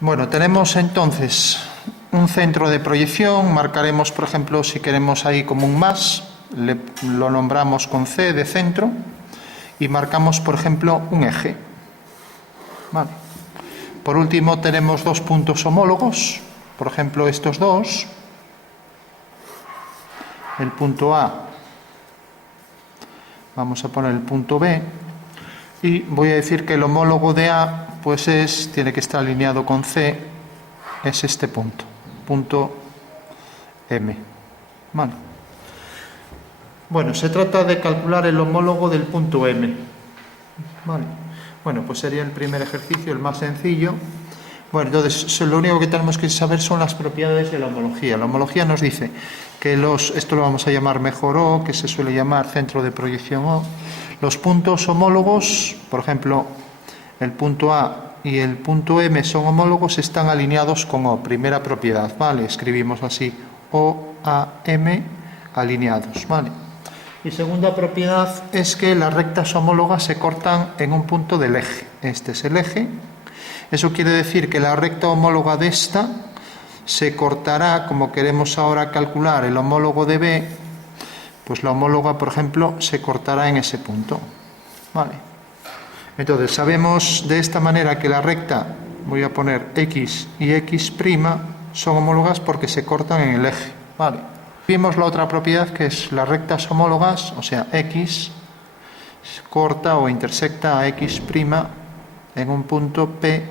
Bueno, tenemos entonces un centro de proyección, marcaremos, por ejemplo, si queremos ahí como un más, lo nombramos con C de centro y marcamos, por ejemplo, un eje. Vale. Por último, tenemos dos puntos homólogos, por ejemplo, estos dos. El punto A, vamos a poner el punto B, y voy a decir que el homólogo de A, pues tiene que estar alineado con C, es este punto, punto M. Vale. Bueno, se trata de calcular el homólogo del punto M. Vale. Bueno, pues sería el primer ejercicio, el más sencillo. Bueno, entonces lo único que tenemos que saber son las propiedades de la homología. La homología nos dice que esto lo vamos a llamar mejor O, que se suele llamar centro de proyección O. Los puntos homólogos, por ejemplo, el punto A y el punto M son homólogos, están alineados con O, primera propiedad, ¿vale? Escribimos así, O, A, M, alineados, ¿vale? Y segunda propiedad es que las rectas homólogas se cortan en un punto del eje. Este es el eje. Eso quiere decir que la recta homóloga de esta se cortará, como queremos ahora calcular el homólogo de B, pues la homóloga, por ejemplo, se cortará en ese punto. Vale. Entonces, sabemos de esta manera que la recta, voy a poner X y X', son homólogas porque se cortan en el eje. Vale. Vimos la otra propiedad que es las rectas homólogas, o sea, X corta o intersecta a X' en un punto P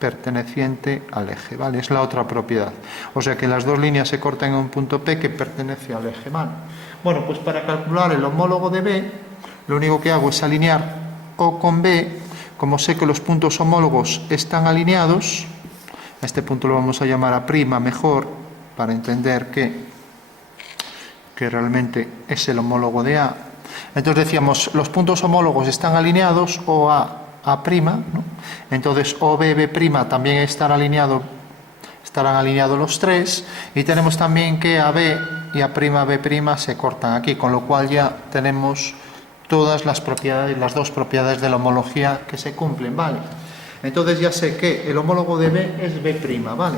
perteneciente al eje, ¿vale? Es la otra propiedad. O sea que las dos líneas se cortan en un punto P que pertenece al eje, ¿vale? Bueno, pues para calcular el homólogo de B, lo único que hago es alinear O con B. Como sé que los puntos homólogos están alineados, a este punto lo vamos a llamar A' mejor, para entender que realmente es el homólogo de A. Entonces decíamos, los puntos homólogos están alineados, O A, ¿no? Entonces OB, B' también estarán alineados los tres, y tenemos también que AB y A', B' se cortan aquí, con lo cual ya tenemos todas las propiedades, las dos propiedades de la homología que se cumplen, ¿vale? Entonces ya sé que el homólogo de B es B', ¿vale?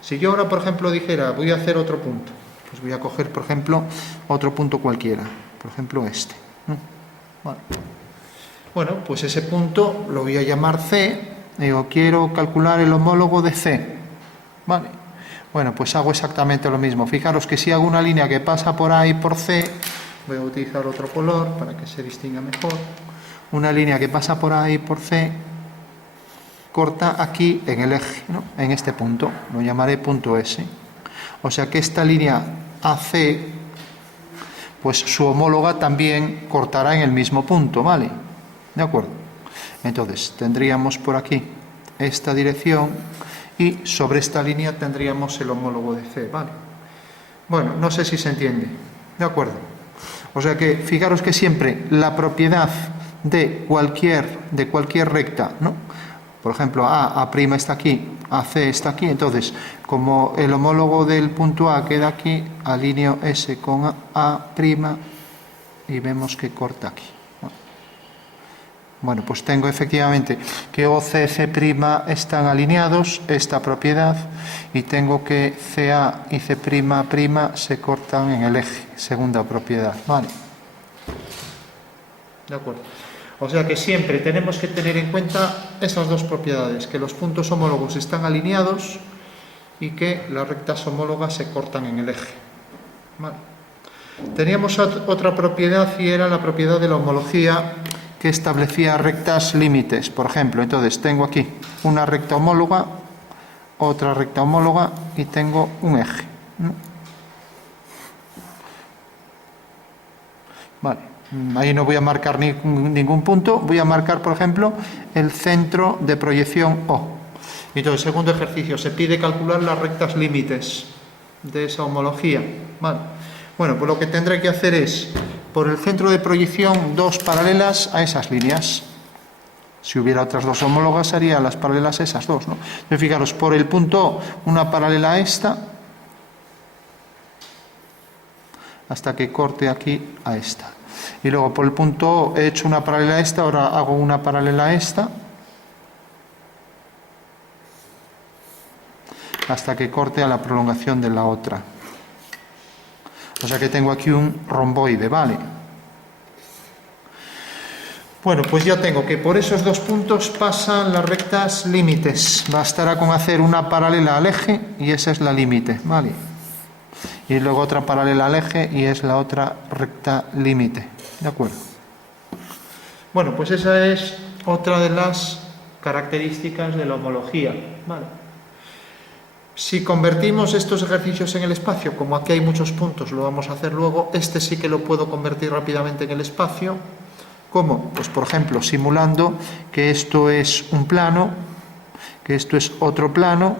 Si yo ahora, por ejemplo, dijera, voy a hacer otro punto, pues voy a coger, por ejemplo, otro punto cualquiera, por ejemplo este. Vale. Bueno, pues ese punto lo voy a llamar C, digo, quiero calcular el homólogo de C. Vale. Bueno, pues hago exactamente lo mismo. Fijaros que si hago una línea que pasa por A y por C, voy a utilizar otro color para que se distinga mejor. Una línea que pasa por A y por C, corta aquí en el eje, ¿no? En este punto, lo llamaré punto S. O sea que esta línea AC, pues su homóloga también cortará en el mismo punto, ¿vale? ¿De acuerdo? Entonces, tendríamos por aquí esta dirección y sobre esta línea tendríamos el homólogo de C, ¿vale? Bueno, no sé si se entiende. ¿De acuerdo? O sea que, fijaros que siempre la propiedad de cualquier recta, ¿no? Por ejemplo, A' está aquí, AC está aquí, entonces, como el homólogo del punto A queda aquí, alineo S con A' y vemos que corta aquí. Bueno, pues tengo efectivamente que OC, C' están alineados, esta propiedad, y tengo que CA y C'' se cortan en el eje, segunda propiedad, ¿vale? De acuerdo. O sea que siempre tenemos que tener en cuenta esas dos propiedades, que los puntos homólogos están alineados y que las rectas homólogas se cortan en el eje. ¿Vale? Teníamos otra propiedad y era la propiedad de la homología que establecía rectas límites, por ejemplo. Entonces tengo aquí una recta homóloga, otra recta homóloga y tengo un eje. Vale. Ahí no voy a marcar ningún punto, voy a marcar, por ejemplo, el centro de proyección O. Entonces, segundo ejercicio, se pide calcular las rectas límites de esa homología. Vale. Bueno, pues lo que tendré que hacer es, por el centro de proyección, dos paralelas a esas líneas. Si hubiera otras dos homólogas, haría las paralelas a esas dos, ¿no? Entonces, fijaros, por el punto O, una paralela a esta, hasta que corte aquí a esta. Y luego por el punto O he hecho una paralela a esta, ahora hago una paralela a esta. hasta que corte a la prolongación de la otra. O sea que tengo aquí un romboide, ¿vale? Bueno, pues ya tengo que por esos dos puntos pasan las rectas límites. Bastará con hacer una paralela al eje y esa es la límite, ¿vale? Y luego otra paralela al eje y es la otra recta límite, ¿de acuerdo? Bueno, pues esa es otra de las características de la homología, ¿vale? Si convertimos estos ejercicios en el espacio, como aquí hay muchos puntos, lo vamos a hacer luego, este sí que lo puedo convertir rápidamente en el espacio. ¿Cómo? Pues por ejemplo, simulando que esto es un plano, que esto es otro plano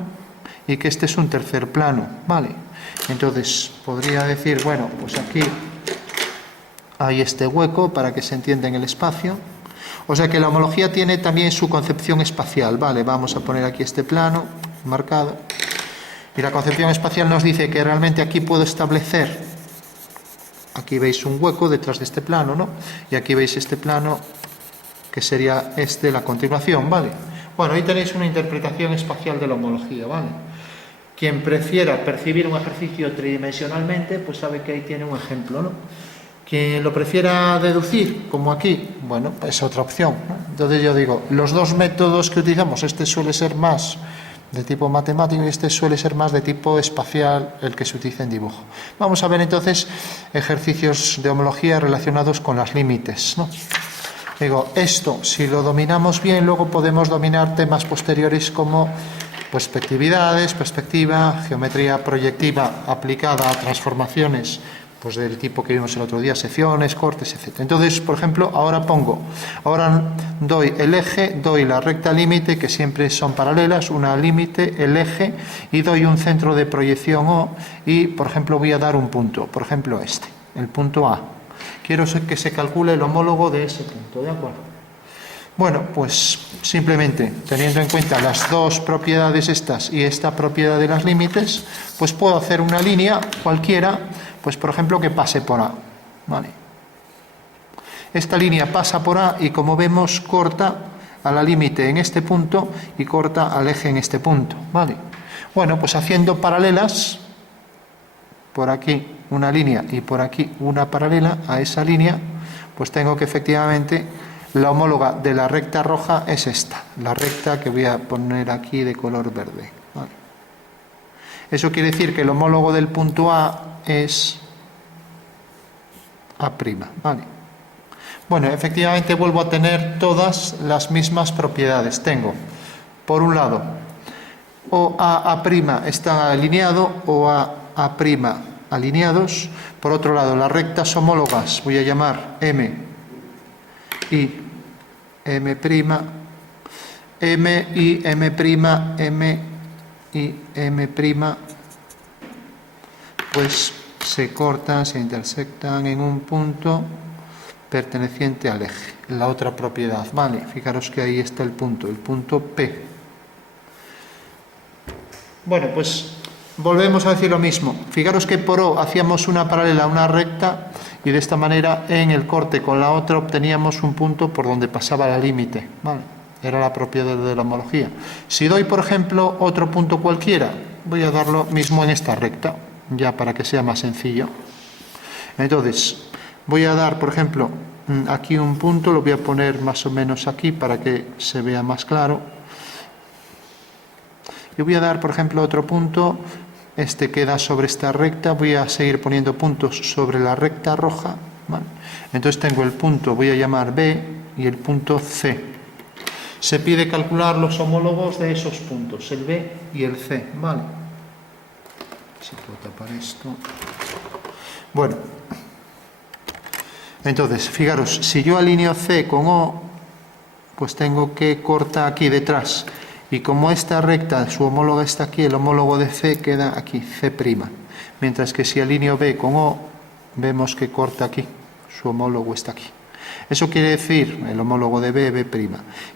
y que este es un tercer plano, ¿vale? Entonces, podría decir, bueno, pues aquí hay este hueco para que se entienda en el espacio. O sea que la homología tiene también su concepción espacial, ¿vale? Vamos a poner aquí este plano marcado. Y la concepción espacial nos dice que realmente aquí puedo establecer, aquí veis un hueco detrás de este plano, ¿no? Y aquí veis este plano, que sería la continuación, ¿vale? Bueno, ahí tenéis una interpretación espacial de la homología, ¿vale? Quien prefiera percibir un ejercicio tridimensionalmente, pues sabe que ahí tiene un ejemplo, ¿no? Quien lo prefiera deducir, como aquí, bueno, es otra opción, ¿no? Entonces yo digo, los dos métodos que utilizamos, este suele ser más de tipo matemático y este suele ser más de tipo espacial, el que se utiliza en dibujo. Vamos a ver entonces ejercicios de homología relacionados con los límites, ¿no? Digo, esto, si lo dominamos bien, luego podemos dominar temas posteriores como perspectividades, perspectiva, geometría proyectiva aplicada a transformaciones pues del tipo que vimos el otro día, secciones, cortes, etc. Entonces, por ejemplo, ahora doy el eje, doy la recta límite, que siempre son paralelas, una límite, el eje, y doy un centro de proyección O, y, por ejemplo, voy a dar un punto, por ejemplo el punto A. Quiero que se calcule el homólogo de ese punto, ¿de acuerdo? Bueno, pues simplemente teniendo en cuenta las dos propiedades estas y esta propiedad de las límites, pues puedo hacer una línea cualquiera, pues por ejemplo que pase por A, ¿vale? Esta línea pasa por A y como vemos corta a la límite en este punto y corta al eje en este punto, ¿vale? Bueno, pues haciendo paralelas, por aquí una línea y por aquí una paralela a esa línea, pues tengo que efectivamente la homóloga de la recta roja es esta, la recta que voy a poner aquí de color verde, ¿vale? Eso quiere decir que el homólogo del punto A es A', ¿vale? Bueno, efectivamente vuelvo a tener todas las mismas propiedades. Tengo, por un lado, o A' está alineado o A' alineados. Por otro lado, las rectas homólogas voy a llamar M y M', M y M', M y M', pues se cortan, se intersectan en un punto perteneciente al eje, la otra propiedad, ¿vale? Fijaros que ahí está el punto P. Bueno, pues volvemos a decir lo mismo. Fijaros que por O hacíamos una paralela a una recta y de esta manera en el corte con la otra obteníamos un punto por donde pasaba la límite, ¿vale? Era la propiedad de la homología. Si doy, por ejemplo, otro punto cualquiera, voy a darlo mismo en esta recta, ya para que sea más sencillo. Entonces, voy a dar, por ejemplo, aquí un punto, lo voy a poner más o menos aquí para que se vea más claro. Y voy a dar, por ejemplo, otro punto, este queda sobre esta recta, voy a seguir poniendo puntos sobre la recta roja, ¿vale? Entonces tengo el punto, voy a llamar B, y el punto C. Se pide calcular los homólogos de esos puntos, el B y el C, ¿vale? Si puedo tapar esto. Bueno, entonces, fijaros, si yo alineo C con O, pues tengo que cortar aquí detrás. Y como esta recta, su homóloga está aquí, el homólogo de C queda aquí, C'. Mientras que si alineo B con O, vemos que corta aquí, su homólogo está aquí. Eso quiere decir, el homólogo de B, B',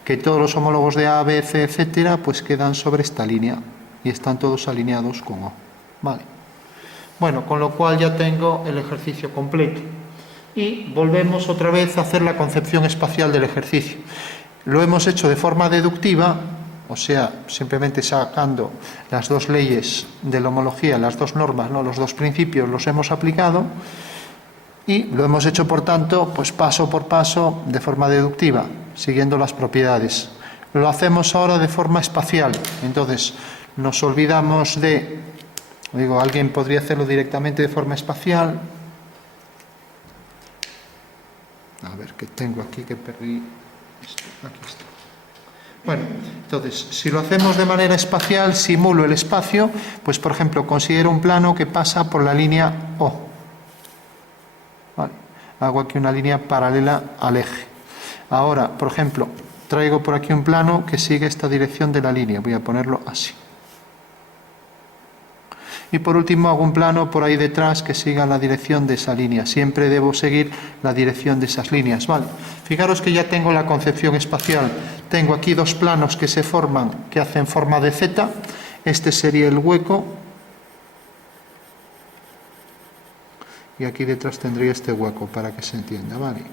que todos los homólogos de A, B, C, etcétera, pues quedan sobre esta línea y están todos alineados con O. Vale. Bueno, con lo cual ya tengo el ejercicio completo. Y volvemos otra vez a hacer la concepción espacial del ejercicio. Lo hemos hecho de forma deductiva, o sea, simplemente sacando las dos leyes de la homología, las dos normas, ¿no? Los dos principios los hemos aplicado y lo hemos hecho, por tanto, pues paso por paso, de forma deductiva, siguiendo las propiedades. Lo hacemos ahora de forma espacial, entonces nos olvidamos de, digo, alguien podría hacerlo directamente de forma espacial. A ver, ¿qué tengo aquí que perdí? Esto, aquí está. Bueno, entonces, si lo hacemos de manera espacial, simulo el espacio, pues por ejemplo, considero un plano que pasa por la línea O. Vale. Hago aquí una línea paralela al eje. Ahora, por ejemplo, traigo por aquí un plano que sigue esta dirección de la línea. Voy a ponerlo así. Y por último hago un plano por ahí detrás que siga la dirección de esa línea. Siempre debo seguir la dirección de esas líneas, ¿vale? Fijaros que ya tengo la concepción espacial. Tengo aquí dos planos que se forman, que hacen forma de Z. Este sería el hueco. Y aquí detrás tendría este hueco, para que se entienda, ¿vale?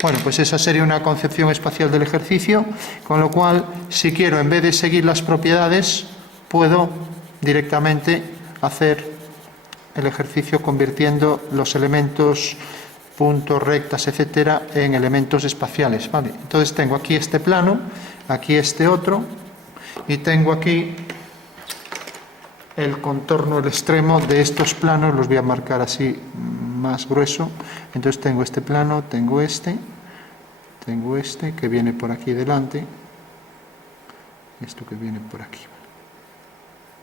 Bueno, pues esa sería una concepción espacial del ejercicio, con lo cual, si quiero, en vez de seguir las propiedades, puedo directamente hacer el ejercicio convirtiendo los elementos, puntos, rectas, etcétera, en elementos espaciales, ¿vale? Entonces tengo aquí este plano, aquí este otro, y tengo aquí el contorno, el extremo de estos planos, los voy a marcar así más grueso. Entonces tengo este plano, tengo este que viene por aquí delante, esto que viene por aquí.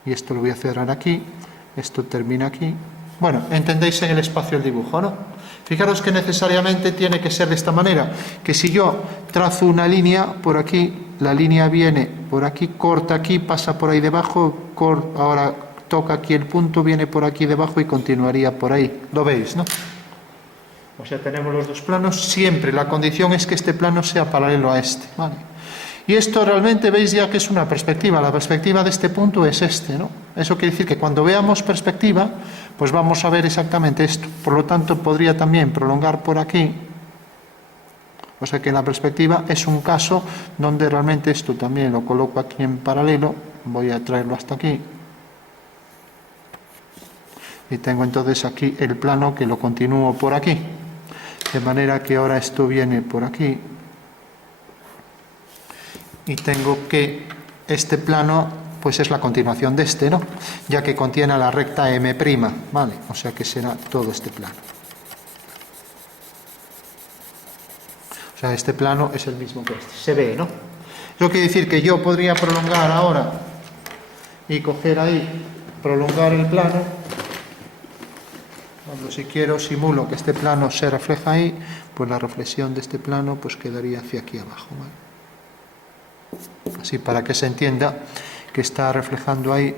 Y esto lo voy a cerrar aquí, esto termina aquí. Bueno, entendéis en el espacio el dibujo, ¿no? Fijaros que necesariamente tiene que ser de esta manera, que si yo trazo una línea por aquí, la línea viene por aquí, corta aquí, pasa por ahí debajo, ahora toca aquí el punto, viene por aquí debajo y continuaría por ahí. ¿Lo veis, no? O sea, tenemos los dos planos, siempre la condición es que este plano sea paralelo a este, ¿vale? Y esto realmente veis ya que es una perspectiva. La perspectiva de este punto es este, ¿no? Eso quiere decir que cuando veamos perspectiva, pues vamos a ver exactamente esto. Por lo tanto, podría también prolongar por aquí. O sea que la perspectiva es un caso donde realmente esto también lo coloco aquí en paralelo. Voy a traerlo hasta aquí. Y tengo entonces aquí el plano que lo continúo por aquí. De manera que ahora esto viene por aquí. Y tengo que este plano pues es la continuación de este, ¿no? Ya que contiene la recta M', ¿vale? O sea que será todo este plano. O sea, este plano es el mismo que este. Se ve, ¿no? Eso quiere decir que yo podría prolongar ahora y coger ahí, prolongar el plano. Cuando si quiero simulo que este plano se refleja ahí, pues la reflexión de este plano pues quedaría hacia aquí abajo, ¿vale? Así para que se entienda que está reflejando ahí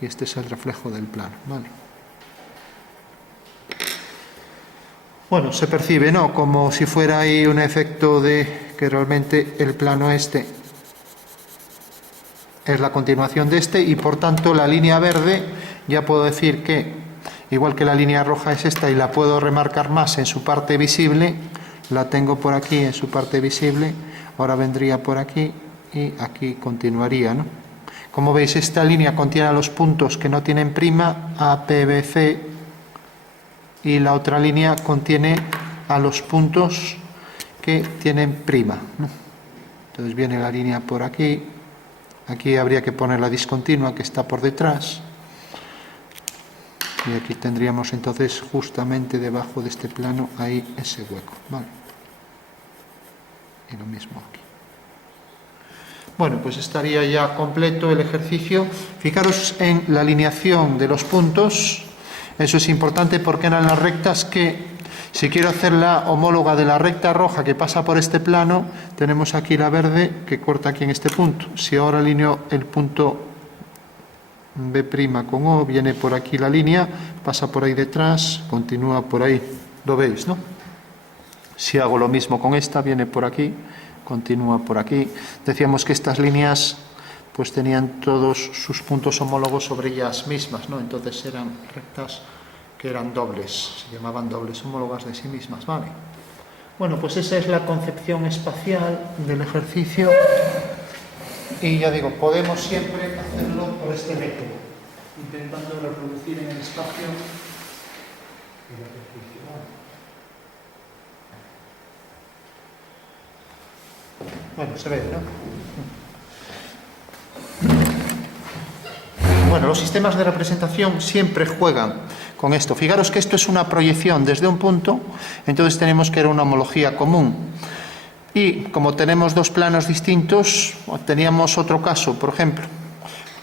y este es el reflejo del plano, ¿vale? Bueno, se percibe, ¿no? Como si fuera ahí un efecto de que realmente el plano este es la continuación de este y por tanto la línea verde ya puedo decir que igual que la línea roja es esta y la puedo remarcar más en su parte visible, la tengo por aquí en su parte visible, ahora vendría por aquí y aquí continuaría, ¿no? Como veis, esta línea contiene los puntos que no tienen prima, A, P, B, C, y la otra línea contiene a los puntos que tienen prima, ¿no? Entonces viene la línea por aquí, aquí habría que poner la discontinua que está por detrás, y aquí tendríamos entonces justamente debajo de este plano ahí ese hueco, ¿vale? Y lo mismo aquí. Bueno, pues estaría ya completo el ejercicio. Fijaros en la alineación de los puntos. Eso es importante porque eran las rectas que, si quiero hacer la homóloga de la recta roja que pasa por este plano, tenemos aquí la verde que corta aquí en este punto. Si ahora alineo el punto B' con O, viene por aquí la línea, pasa por ahí detrás, continúa por ahí. ¿Lo veis, no? Si hago lo mismo con esta, viene por aquí, continúa por aquí. Decíamos que estas líneas pues tenían todos sus puntos homólogos sobre ellas mismas, ¿no? Entonces eran rectas que eran dobles, se llamaban dobles homólogas de sí mismas, ¿vale? Bueno, pues esa es la concepción espacial del ejercicio. Y ya digo, podemos siempre hacerlo por este método, intentando reproducir en el espacio el ejercicio. Bueno, se ve, ¿no? Bueno, los sistemas de representación siempre juegan con esto. Fijaros que esto es una proyección desde un punto, entonces tenemos que era una homología común. Y como tenemos dos planos distintos, teníamos otro caso, por ejemplo,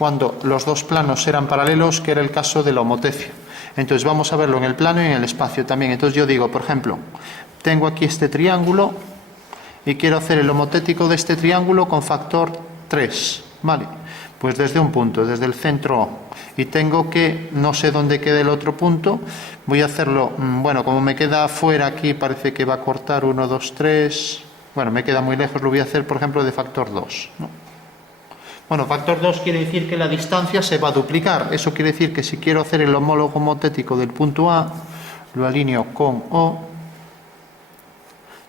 cuando los dos planos eran paralelos, que era el caso de la homotecia. Entonces vamos a verlo en el plano y en el espacio también. Entonces yo digo, por ejemplo, tengo aquí este triángulo y quiero hacer el homotético de este triángulo con factor 3, ¿vale? Pues desde un punto, desde el centro O. Y tengo que, no sé dónde queda el otro punto, voy a hacerlo, bueno, como me queda fuera aquí, parece que va a cortar 1, 2, 3... Bueno, me queda muy lejos, lo voy a hacer, por ejemplo, de factor 2, ¿no? Bueno, factor 2 quiere decir que la distancia se va a duplicar. Eso quiere decir que si quiero hacer el homólogo homotético del punto A, lo alineo con O,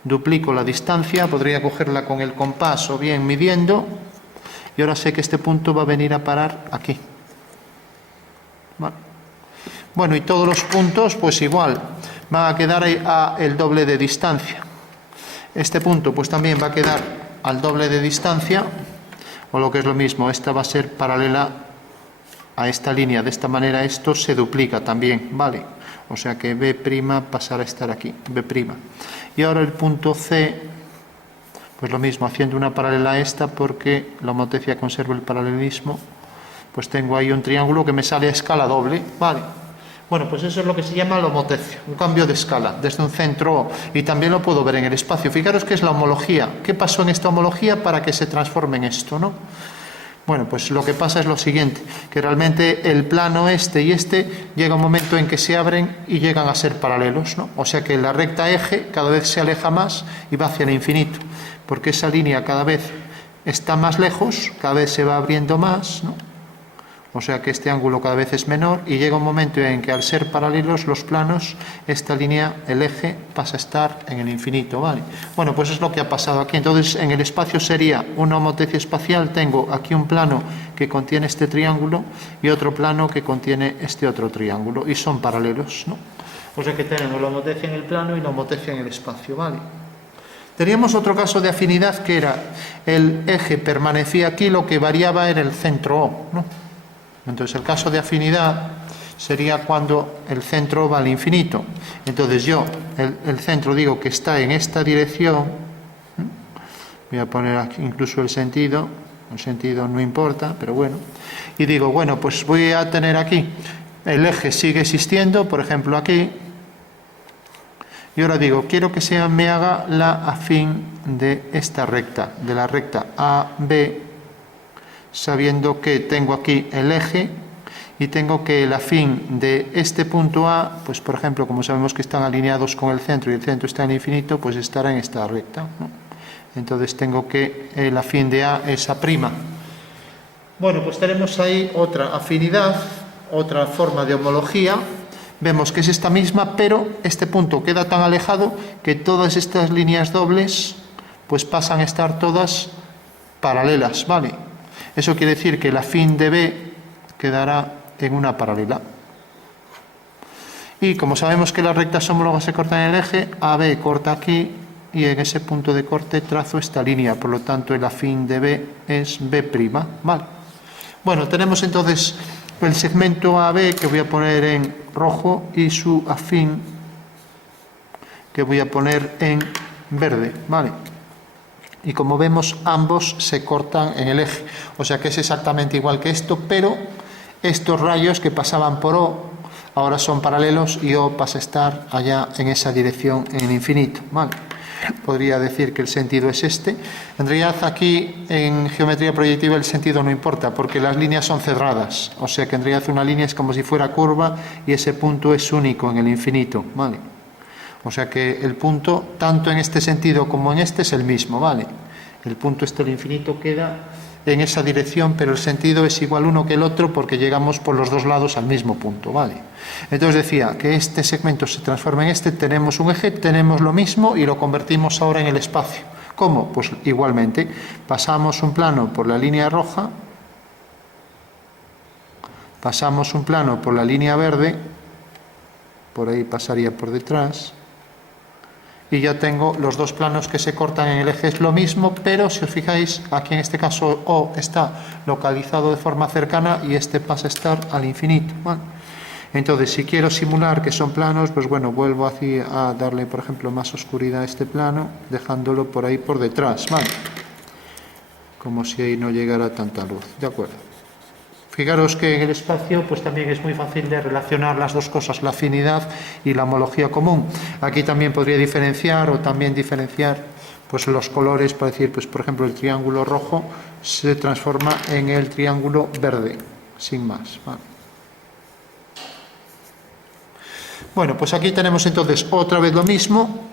duplico la distancia, podría cogerla con el compás o bien midiendo, y ahora sé que este punto va a venir a parar aquí. ¿Vale? Bueno, y todos los puntos, pues igual, van a quedar a el doble de distancia. Este punto pues también va a quedar al doble de distancia, o lo que es lo mismo, esta va a ser paralela a esta línea. De esta manera esto se duplica también, ¿vale? O sea que B' pasará a estar aquí, B'. Y ahora el punto C, pues lo mismo, haciendo una paralela a esta, porque la homotecia conserva el paralelismo, pues tengo ahí un triángulo que me sale a escala doble, ¿vale? Bueno, pues eso es lo que se llama la homotecia, un cambio de escala, desde un centro O, y también lo puedo ver en el espacio. Fijaros que es la homología. ¿Qué pasó en esta homología para que se transforme en esto, no? Bueno, pues lo que pasa es lo siguiente, que realmente el plano este y este llega un momento en que se abren y llegan a ser paralelos, ¿no? O sea que la recta eje cada vez se aleja más y va hacia el infinito, porque esa línea cada vez está más lejos, cada vez se va abriendo más, ¿no? O sea que este ángulo cada vez es menor y llega un momento en que al ser paralelos los planos, esta línea, el eje, pasa a estar en el infinito, ¿vale? Bueno, pues es lo que ha pasado aquí. Entonces, en el espacio sería una homotecia espacial. Tengo aquí un plano que contiene este triángulo y otro plano que contiene este otro triángulo y son paralelos, ¿no? O sea que tenemos la homotecia en el plano y la homotecia en el espacio, ¿vale? Teníamos otro caso de afinidad que era el eje permanecía aquí, lo que variaba era el centro O, ¿no? Entonces el caso de afinidad sería cuando el centro va al infinito. Entonces yo, el centro digo que está en esta dirección, voy a poner aquí incluso el sentido no importa, pero bueno, y digo, bueno, pues voy a tener aquí, el eje sigue existiendo, por ejemplo aquí, y ahora digo, quiero que me haga la afín de esta recta, de la recta AB, sabiendo que tengo aquí el eje y tengo que el afín de este punto A, pues por ejemplo, como sabemos que están alineados con el centro y el centro está en el infinito, pues estará en esta recta, ¿no? Entonces tengo que el afín de A es A'. Bueno, pues tenemos ahí otra afinidad, otra forma de homología. Vemos que es esta misma, pero este punto queda tan alejado que todas estas líneas dobles pues pasan a estar todas paralelas, ¿vale? Eso quiere decir que el afín de B quedará en una paralela. Y como sabemos que las rectas homólogas se cortan en el eje, AB corta aquí y en ese punto de corte trazo esta línea. Por lo tanto, el afín de B es B'. ¿Vale? Bueno, tenemos entonces el segmento AB que voy a poner en rojo y su afín que voy a poner en verde. ¿Vale? Y como vemos, ambos se cortan en el eje. O sea que es exactamente igual que esto, pero estos rayos que pasaban por O ahora son paralelos y O pasa a estar allá en esa dirección en el infinito. ¿Vale? Podría decir que el sentido es este. En realidad aquí en geometría proyectiva el sentido no importa porque las líneas son cerradas. O sea que en realidad una línea es como si fuera curva y ese punto es único en el infinito. ¿Vale? O sea que el punto, tanto en este sentido como en este, es el mismo, ¿vale? El punto este del infinito queda en esa dirección, pero el sentido es igual uno que el otro porque llegamos por los dos lados al mismo punto, ¿vale? Entonces decía que este segmento se transforma en este, tenemos un eje, tenemos lo mismo y lo convertimos ahora en el espacio. ¿Cómo? Pues igualmente, pasamos un plano por la línea roja, pasamos un plano por la línea verde, por ahí pasaría por detrás, y ya tengo los dos planos que se cortan en el eje. Es lo mismo, pero si os fijáis, aquí en este caso O está localizado de forma cercana y este pasa a estar al infinito, ¿vale? Entonces, si quiero simular que son planos, pues bueno, vuelvo a darle, por ejemplo, más oscuridad a este plano, dejándolo por ahí por detrás, ¿vale? Como si ahí no llegara tanta luz, ¿de acuerdo? Fijaros que en el espacio pues también es muy fácil de relacionar las dos cosas, la afinidad y la homología común. Aquí también podría diferenciar o también diferenciar pues los colores para decir, pues por ejemplo, el triángulo rojo se transforma en el triángulo verde, sin más, ¿vale? Bueno, pues aquí tenemos entonces otra vez lo mismo.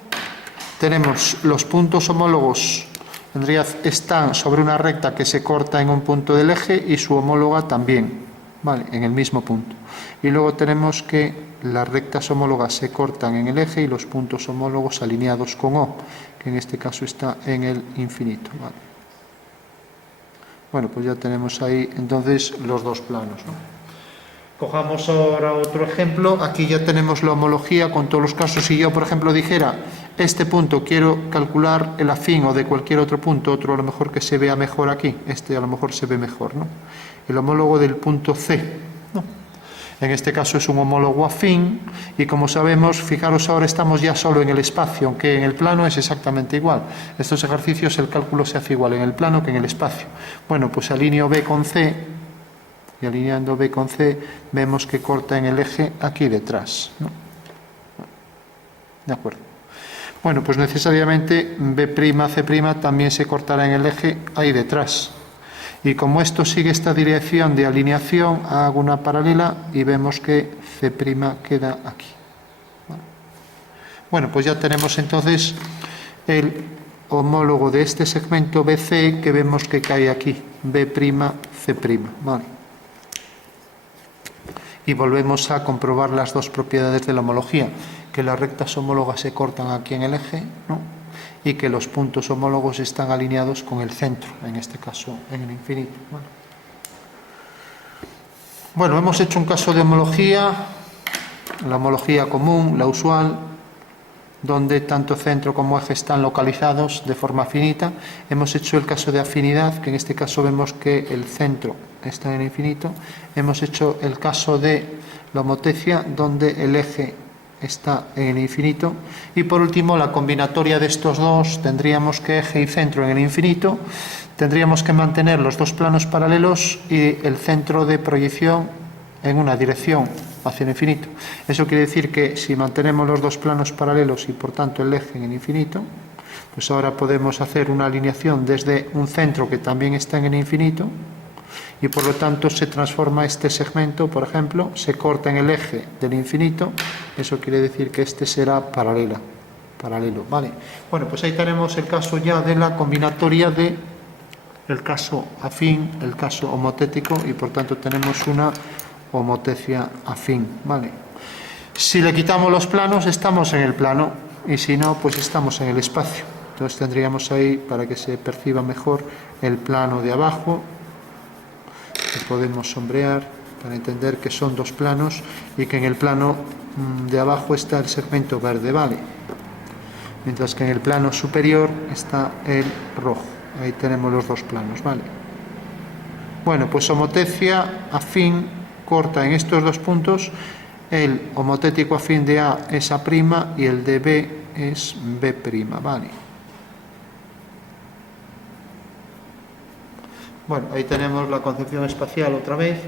Tenemos los puntos homólogos, en realidad están sobre una recta que se corta en un punto del eje y su homóloga también, ¿vale? En el mismo punto. Y luego tenemos que las rectas homólogas se cortan en el eje y los puntos homólogos alineados con O, que en este caso está en el infinito, ¿vale? Bueno, pues ya tenemos ahí entonces los dos planos, ¿no? Cojamos ahora otro ejemplo. Aquí ya tenemos la homología con todos los casos. Si yo, por ejemplo, dijera, este punto quiero calcular el afín o de cualquier otro punto, otro a lo mejor que se vea mejor aquí, este a lo mejor se ve mejor, ¿no? El homólogo del punto C, ¿no? En este caso es un homólogo afín y como sabemos, fijaros, ahora estamos ya solo en el espacio, aunque en el plano es exactamente igual. Estos ejercicios el cálculo se hace igual en el plano que en el espacio. Bueno, pues alineo B con C. Y alineando B con C, vemos que corta en el eje aquí detrás, ¿no? De acuerdo. Bueno, pues necesariamente B', C' también se cortará en el eje ahí detrás. Y como esto sigue esta dirección de alineación, hago una paralela y vemos que C' queda aquí. Bueno, pues ya tenemos entonces el homólogo de este segmento BC que vemos que cae aquí, B', C', ¿vale? Y volvemos a comprobar las dos propiedades de la homología, que las rectas homólogas se cortan aquí en el eje, ¿no? Y que los puntos homólogos están alineados con el centro, en este caso en el infinito, ¿vale? Bueno, hemos hecho un caso de homología, la homología común, la usual, donde tanto centro como eje están localizados de forma finita. Hemos hecho el caso de afinidad, que en este caso vemos que el centro está en el infinito. Hemos hecho el caso de la homotecia, donde el eje está en el infinito. Y por último, la combinatoria de estos dos, tendríamos que eje y centro en el infinito, tendríamos que mantener los dos planos paralelos y el centro de proyección en una dirección hacia el infinito. Eso quiere decir que si mantenemos los dos planos paralelos y por tanto el eje en el infinito, pues ahora podemos hacer una alineación desde un centro que también está en el infinito y por lo tanto se transforma este segmento, por ejemplo, se corta en el eje del infinito. Eso quiere decir que este será paralelo, ¿vale? Bueno, pues ahí tenemos el caso ya de la combinatoria de el caso afín, el caso homotético y por tanto tenemos una homotecia afín, ¿vale? Si le quitamos los planos, estamos en el plano y si no, pues estamos en el espacio. Entonces tendríamos ahí, para que se perciba mejor, el plano de abajo, que podemos sombrear para entender que son dos planos y que en el plano de abajo está el segmento verde, ¿vale? Mientras que en el plano superior está el rojo. Ahí tenemos los dos planos, ¿vale? Bueno, pues homotecia afín corta en estos dos puntos. El homotético afín de A es A' y el de B es B', ¿vale? Bueno, ahí tenemos la concepción espacial otra vez.